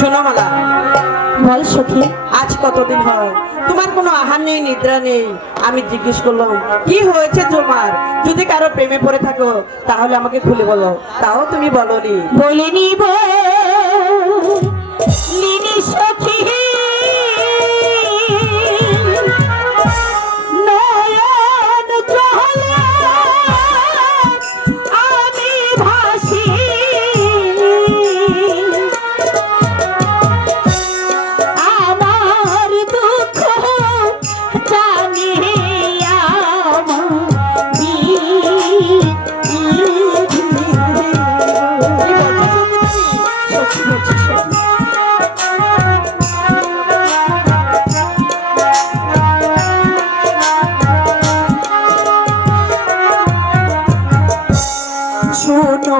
শোনো বল সখী, আজ কতদিন হয় তোমার কোনো আহার নেই, নিদ্রা নেই। আমি জিজ্ঞেস করলাম, কি হয়েছে তোমার? যদি কারও প্রেমে পড়ে থাকো, তাহলে আমাকে খুলে বলো। তাও তুমি বলনি বলে শোনো